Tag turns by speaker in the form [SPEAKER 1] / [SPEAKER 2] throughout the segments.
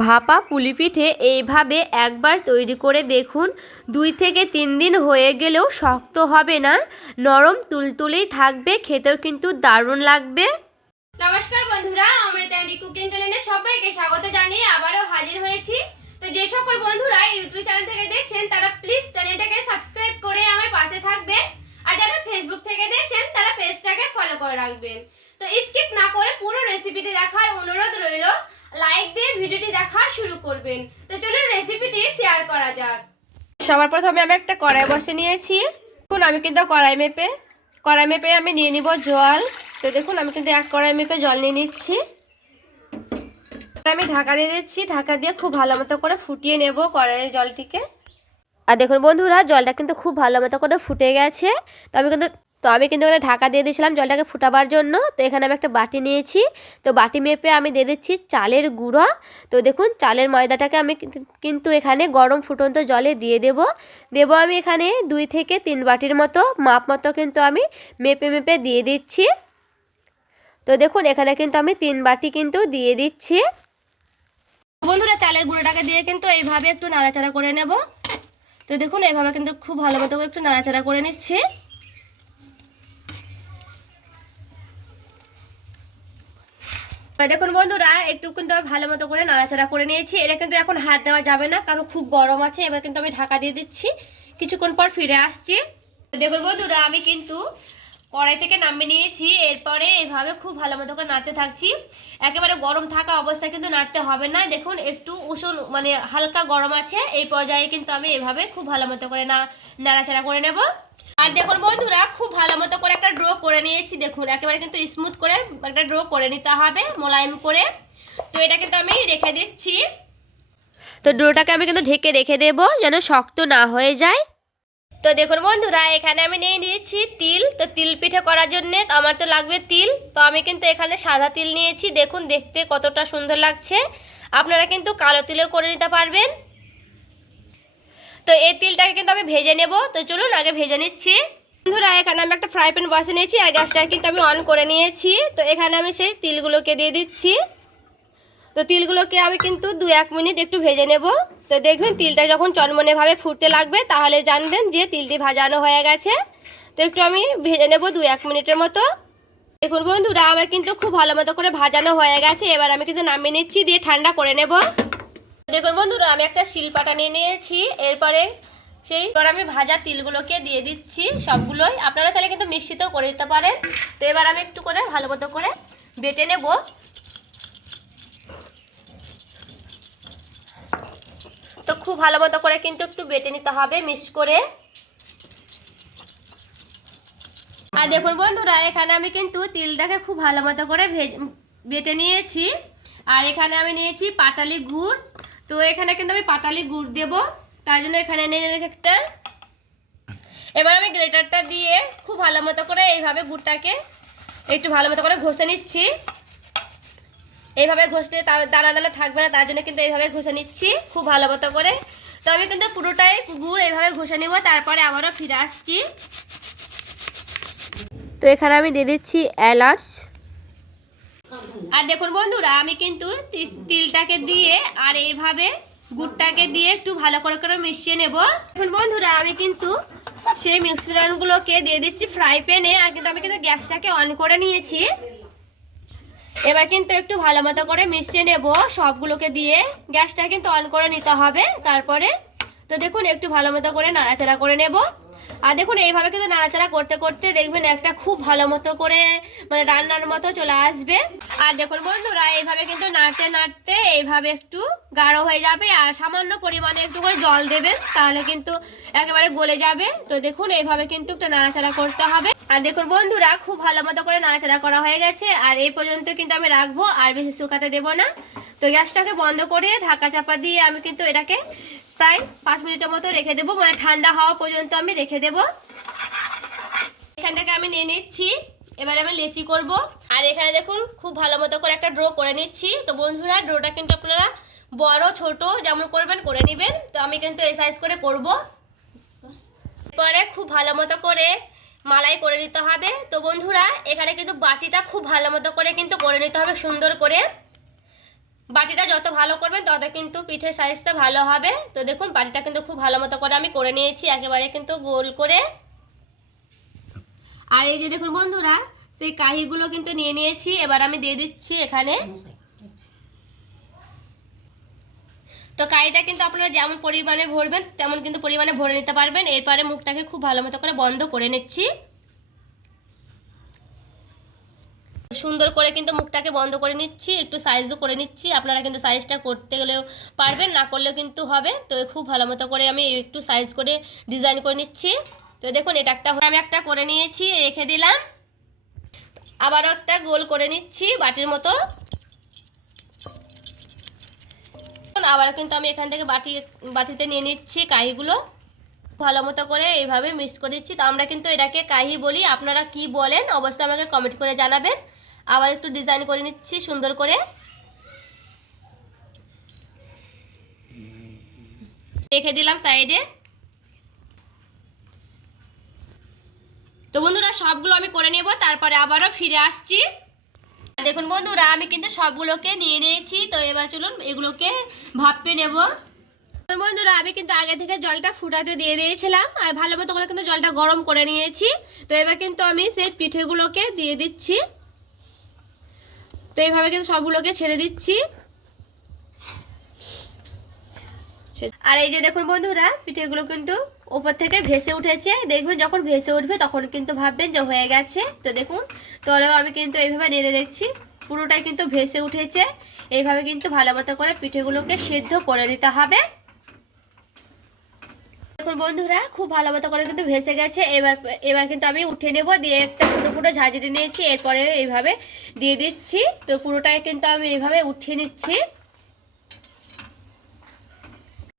[SPEAKER 1] ভাপা পুলি পিঠে এইভাবে একবার তৈরি করে দেখুন, দুই থেকে তিন দিন হয়ে গেলেও শক্ত হবে না, নরম তুলতুলেই থাকবে, খেতেও কিন্তু দারুণ লাগবে।
[SPEAKER 2] নমস্কার বন্ধুরা, অমৃতা অ্যান্ডি কুকিং চ্যানেলে সবাইকে স্বাগত জানিয়ে আবারও হাজির হয়েছি। তো যে সকল বন্ধুরা ইউটিউব চ্যানেল থেকে দেখছেন, তারা প্লিজ চ্যানেলটাকে সাবস্ক্রাইব করে আমার পাশে থাকবেন। আর যারা ফেসবুক থেকে দেখছেন, তারা পেজটাকে ফলো করে রাখবেন। তো স্কিপ না করে পুরো রেসিপিটি দেখার অনুরোধ রইল। লাইক দিয়ে ভিডিওটি দেখা শুরু করবেন। তো চলুন রেসিপিটি শেয়ার করা যাক।
[SPEAKER 1] সবার প্রথমে আমি একটা কড়াই বসে নিয়েছি। দেখুন, আমি কিন্তু কড়াই মেপে কড়াই মেপে আমি নিয়ে নিব জল। তো দেখুন, আমি কিন্তু এক কড়াই মেপে জল নিয়ে নিচ্ছি। আমি ঢাকা দিয়ে দিচ্ছি। ঢাকা দিয়ে খুব ভালো মতো করে ফুটিয়ে নেব কড়াইয়ের জলটিকে। আর দেখুন বন্ধুরা, জলটা কিন্তু খুব ভালো মতো করে ফুটে গেছে। তো আমি কিন্তু তো আমি কিন্তু এখানে ঢাকা দিয়ে দিয়েছিলাম জলটাকে ফুটাবার জন্য। তো এখানে আমি একটা বাটি নিয়েছি। তো বাটি মেপে আমি দিয়ে দিচ্ছি চালের গুঁড়ো। তো দেখুন, চালের ময়দাটাকে আমি কিন্তু- কিন্তু এখানে গরম ফুটন্ত জলে দিয়ে দেব। দেব আমি এখানে দুই থেকে তিন বাটির মতো। মাপ মতো কিন্তু আমি মেপে মেপে দিয়ে দিচ্ছি। তো দেখুন, এখানে কিন্তু আমি তিন বাটি কিন্তু দিয়ে দিচ্ছি। বন্ধুরা, চালের গুঁড়োটাকে দিয়ে কিন্তু এইভাবে একটু নাড়াচাড়া করে নেব। তো দেখুন, এইভাবে কিন্তু খুব ভালো মতো করে একটু নাড়াচাড়া করে নিচ্ছি। দেখুন বন্ধুরা, একটু কিন্তু আমি ভালো মতো করে নাড়াচাড়া করে নিয়েছি। এটা কিন্তু এখন হাত দেওয়া যাবে না, কারণ খুব গরম আছে। এবার কিন্তু আমি ঢাকা দিয়ে দিচ্ছি। কিছুক্ষণ পর ফিরে আসছি। দেখুন বন্ধুরা, আমি কিন্তু কড়াই থেকে নামিয়ে নিয়েছি। এরপরে এভাবে খুব ভালো মতো করে নাড়তে থাকছি। একেবারে গরম থাকা অবস্থায় কিন্তু নাড়তে হবে না। দেখুন, একটু উষণ মানে হালকা গরম আছে। এই পর্যায়ে কিন্তু আমি এভাবে খুব ভালো মতো করে না, নাড়াচাড়া করে নেব। আর দেখুন বন্ধুরা, খুব ভালো মতো করে একটা ড্র করে নিয়েছি। দেখুন, একেবারে কিন্তু স্মুথ করে একটা ড্র করে নিতে হবে, মোলায়েম করে। তো এটা কিন্তু আমি রেখে দিচ্ছি। তো ড্রোটাকে আমি কিন্তু ঢেকে রেখে দেব যেন শক্ত না হয়ে যায়। তো দেখুন বন্ধুরা, এখানে আমি নিয়ে নিয়েছি তিল। তো তিল পিঠে করার জন্যে আমার তো লাগবে তিল। তো আমি কিন্তু এখানে সাদা তিল নিয়েছি। দেখুন, দেখতে কতটা সুন্দর লাগছে। আপনারা কিন্তু কালো তিলেও করে নিতে পারবেন। তো এই তিলটাকে কিন্তু আমি ভেজে নেব। তো চলুন আগে ভেজে নিচ্ছি। বন্ধুরা, এখানে আমি একটা ফ্রাই প্যান বসে নিয়েছি আর গ্যাসটা কিন্তু আমি অন করে নিয়েছি। তো এখানে আমি সেই তিলগুলোকে দিয়ে দিচ্ছি। তো তিলগুলোকে আমি কিন্তু দু এক মিনিট একটু ভেজে নেব। তো দেখবেন, তিলটা যখন চনমনেভাবে ফুটতে লাগবে, তাহলে জানবেন যে তিলটি ভাজানো হয়ে গেছে। তো একটু আমি ভেজে নেব দু এক মিনিটের মতো। দেখুন বন্ধুরা, আমার কিন্তু খুব ভালো মতো করে ভাজানো হয়ে গেছে। এবার আমি কিন্তু নামিয়ে নিচ্ছি, দিয়ে ঠান্ডা করে নেব। দেখুন বন্ধুরা, আমি একটা শিলপাটা নিয়ে নিয়েছি। এরপরে সেই এবার আমি ভাজা তিলগুলোকে দিয়ে দিচ্ছি সবগুলোই। আপনারা চাইলে কিন্তু মিক্সিতেও করে দিতে পারেন। তো এবার আমি একটু করে, ভালো মতো করে বেটে নেব। তো খুব ভালো মতো করে কিন্তু একটু বেটে নিতে হবে মিক্স করে। আর দেখুন বন্ধুরা, এখানে আমি কিন্তু তিলটাকে খুব ভালো মতো করে ভেজ বেটে নিয়েছি। আর এখানে আমি নিয়েছি পাটালি গুড়। তো এখানে কিন্তু আমি পাটালি গুড় দেব, তার জন্য এখানে নিয়ে নিয়েছি একটা। এবার আমি গ্রেটারটা দিয়ে খুব ভালো মতো করে এইভাবে গুড়টাকে একটু ভালো মতো করে ঘষে নিচ্ছি। এইভাবে ঘষতে দানা দানা থাকবে না, তার জন্য কিন্তু এইভাবে ঘষে নিচ্ছি খুব ভালো মতো করে। তো আমি কিন্তু পুরোটাই গুড় এইভাবে ঘষে নিব, তারপরে আবারও ফিরে আসছি। তো এখানে আমি দিয়ে দিচ্ছি এলাচ। আর দেখুন বন্ধুরা, আমি কিন্তু তিলটাকে দিয়ে আর এইভাবে গুড়টাকে দিয়ে একটু ভালো করে করে মিশিয়ে নেব। এখন বন্ধুরা, আমি কিন্তু সেই মিশ্রণগুলোকে দিয়ে দিচ্ছি ফ্রাই প্যানে আর কিন্তু আমি কিন্তু গ্যাসটাকে অন করে নিয়েছি। এবার কিন্তু একটু ভালো মতো করে মিশিয়ে নেব। সবগুলোকে দিয়ে গ্যাসটা কিন্তু অন করে নিতে হবে। তারপরে তো দেখুন, একটু ভালো মতো করে নাড়াচাড়া করে নেব। আর দেখুন, এইভাবে কিন্তু নাড়াচাড়া করতে করতে দেখবেন একটা খুব ভালো মতো করে মানে রান্নার মতো চলে আসবে। আর দেখুন বন্ধুরা, এইভাবে কিন্তু নাড়তে নাড়তে এইভাবে একটু গাঢ় হয়ে যাবে আর সামান্য পরিমাণে একটু করে জল দেবেন, তাহলে কিন্তু একেবারে গলে যাবে। তো দেখুন, এইভাবে কিন্তু একটু নাড়াচাড়া করতে হবে। আর দেখুন বন্ধুরা, খুব ভালো মতো করে নাড়াচাড়া করা হয়ে গেছে। আর এই পর্যন্ত কিন্তু আমি রাখব, আর বেশি শুকাতে দেবো না। তো গ্যাসটাকে বন্ধ করে ঢাকা চাপা দিয়ে আমি কিন্তু এটাকে প্রায় পাঁচ মিনিটের মতো রেখে দেবো। মানে ঠান্ডা হওয়া পর্যন্ত আমি রেখে দেবো। এখান থেকে আমি নিয়ে নিচ্ছি। এবারে আমি লেচি করব। আর এখানে দেখুন, খুব ভালো মতো করে একটা ড্র করে নিচ্ছি। তো বন্ধুরা, ড্রোটা কিন্তু আপনারা বড়, ছোট যেমন করবেন, করে নেবেন। তো আমি কিন্তু এই সাইজ করে করব। পরে খুব ভালো মতো করে মালাই করে নিতে হবে। তো বন্ধুরা, এখানে কিন্তু বাটিটা খুব ভালো মতো করে কিন্তু করে নিতে হবে, সুন্দর করে। বাটিটা যত ভালো করবেন, তত কিন্তু পিঠের সাইজটা ভালো হবে। তো দেখুন, বাটিটা কিন্তু খুব ভালো মতো করে আমি করে নিয়েছি, একেবারে কিন্তু গোল করে। আর এই যে দেখুন বন্ধুরা, সেই কাহিগুলো কিন্তু নিয়ে নিয়েছি, এবার আমি দিয়ে দিচ্ছি এখানে। তো কাইটা কিন্তু আপনারা যেমন পরিমাণে ভরবেন, তেমন কিন্তু পরিমাণে ভরে নিতে পারবেন। এরপরে মুখটাকে খুব ভালো মতো করে বন্ধ করে নিচ্ছি। সুন্দর করে কিন্তু মুখটাকে বন্ধ করে নিচ্ছি, একটু সাইজও করে নিচ্ছি। আপনারা কিন্তু সাইজটা করতে গেলেও পারবেন, না করলেও কিন্তু হবে। তো খুব ভালো মতো করে আমি একটু সাইজ করে ডিজাইন করে নিচ্ছি। তো দেখুন, এটা একটা আমি একটা করে নিয়েছি, রেখে দিলাম। আবারও একটা গোল করে নিচ্ছি বাটির মতো। আবার কিন্তু আমি এখান থেকে বাটি বাটিতে নিয়ে নিচ্ছি কাহিগুলো। ভালো মতো করে এইভাবে মিক্স করে দিচ্ছি তো আমরা কিন্তু এটাকে কাহি বলি। আপনারা কি বলেন, অবশ্যই আমাকে কমেন্ট করে জানাবেন। আবার একটু ডিজাইন করে নিচ্ছি, সুন্দর করে। রেখে দিলাম সাইডে তো বন্ধুরা, সবগুলো আমি করে নেব, তারপরে আবারও ফিরে আসছি। দেখুন বন্ধুরা, আমি কিন্তু সবগুলোকে নিয়ে নিয়েছি, তো এবার চলুন এগুলোকে ভাপে নেব। বন্ধুরা, আমি কিন্তু আগে থেকে জলটা ফুটাতে দিয়ে দিয়েছিলাম, আর ভালো মতো করে কিন্তু জলটা গরম করে নিয়েছি। তো এবার কিন্তু আমি সেই পিঠেগুলোকে দিয়ে দিচ্ছি। তো এইভাবে কিন্তু সবগুলোকে ছেড়ে দিচ্ছি। আর এই যে দেখুন বন্ধুরা, পিঠেগুলো কিন্তু ওপর থেকে ভেসে উঠেছে। দেখবেন যখন ভেসে উঠবে তখন কিন্তু ভাববেন যে হয়ে গেছে। তো দেখুন, তলেও আমি কিন্তু এইভাবে নেড়ে দেখছি, পুরোটাই কিন্তু ভেসে উঠেছে। এইভাবে কিন্তু ভালো মতো করে পিঠেগুলোকে সেদ্ধ করে নিতে হবে। দেখুন বন্ধুরা, খুব ভালো মতো করে কিন্তু ভেসে গেছে। এবার এবার কিন্তু আমি উঠে নেব, দিয়ে একটা ফুটো ফুটো ঝাঁঝরি নিয়েছি, এরপরে এইভাবে দিয়ে দিচ্ছি। তো পুরোটাই কিন্তু আমি এইভাবে উঠিয়ে নিচ্ছি।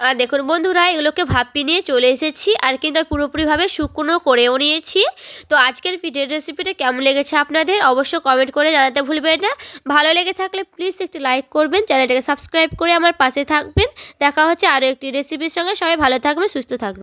[SPEAKER 1] আর দেখুন বন্ধুরা, এগুলোকে ভাপি নিয়ে চলে এসেছি আর কিন্তু পুরোপুরিভাবে শুকনো করেও নিয়েছি। তো আজকের পিঠের রেসিপিটা কেমন লেগেছে আপনাদের অবশ্যই কমেন্ট করে জানাতে ভুলবেন না। ভালো লেগে থাকলে প্লিজ একটি লাইক করবেন চ্যানেলটাকে সাবস্ক্রাইব করে আমার পাশে থাকবেন। দেখা হচ্ছে আরও একটি রেসিপির সঙ্গে। সবাই ভালো থাকবেন, সুস্থ থাকবেন।